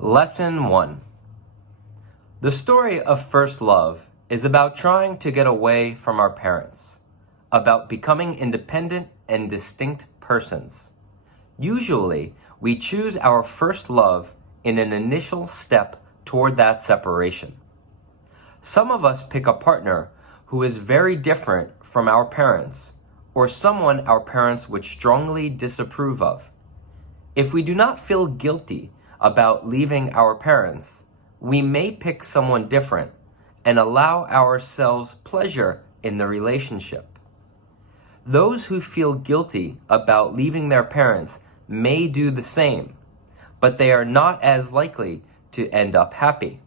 Lesson 1. The story of first love is about trying to get away from our parents, about becoming independent and distinct persons. Usually, we choose our first love in an initial step toward that separation. Some of us pick a partner who is very different from our parents, or someone our parents would strongly disapprove of. If we do not feel guilty about leaving our parents, we may pick someone different and allow ourselves pleasure in the relationship. Those who feel guilty about leaving their parents may do the same, but they are not as likely to end up happy.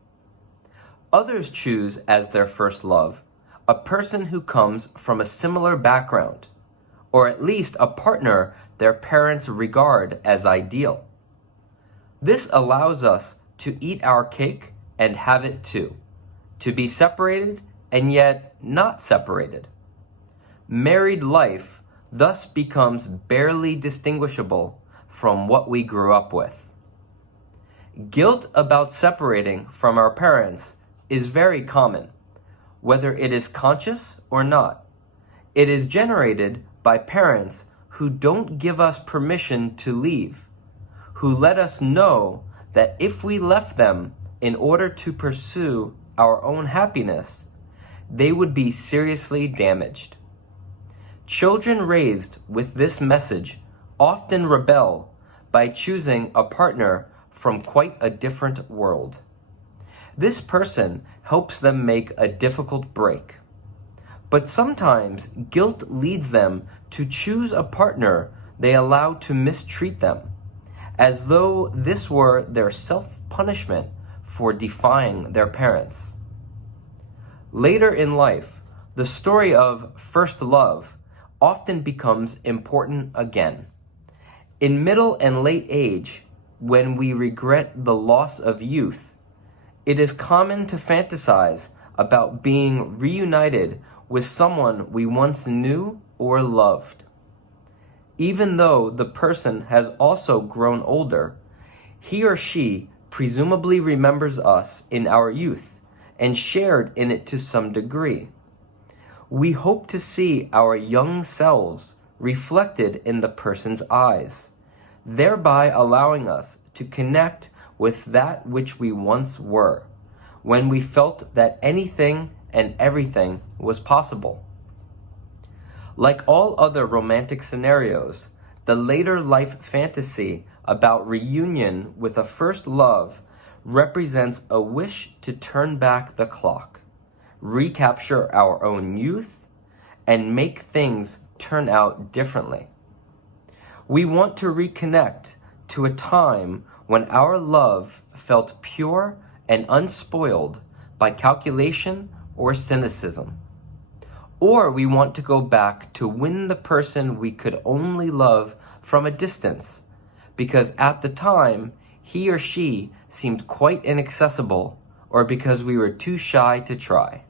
Others choose as their first love a person who comes from a similar background, or at least a partner their parents regard as ideal. This allows us to eat our cake and have it too, to be separated and yet not separated. Married life thus becomes barely distinguishable from what we grew up with. Guilt about separating from our parents is very common, whether it is conscious or not. It is generated by parents who don't give us permission to leave, who let us know that if we left them in order to pursue our own happiness, they would be seriously damaged. Children raised with this message often rebel by choosing a partner from quite a different world. This person helps them make a difficult break. But sometimes guilt leads them to choose a partner they allow to mistreat them, as though this were their self-punishment for defying their parents. Later in life, the story of first love often becomes important again. In middle and late age, when we regret the loss of youth, it is common to fantasize about being reunited with someone we once knew or loved. Even though the person has also grown older, he or she presumably remembers us in our youth and shared in it to some degree. We hope to see our young selves reflected in the person's eyes, thereby allowing us to connect with that which we once were, when we felt that anything and everything was possible. Like all other romantic scenarios, the later life fantasy about reunion with a first love represents a wish to turn back the clock, recapture our own youth, and make things turn out differently. We want to reconnect to a time when our love felt pure and unspoiled by calculation or cynicism. Or we want to go back to win the person we could only love from a distance, because at the time he or she seemed quite inaccessible, or because we were too shy to try.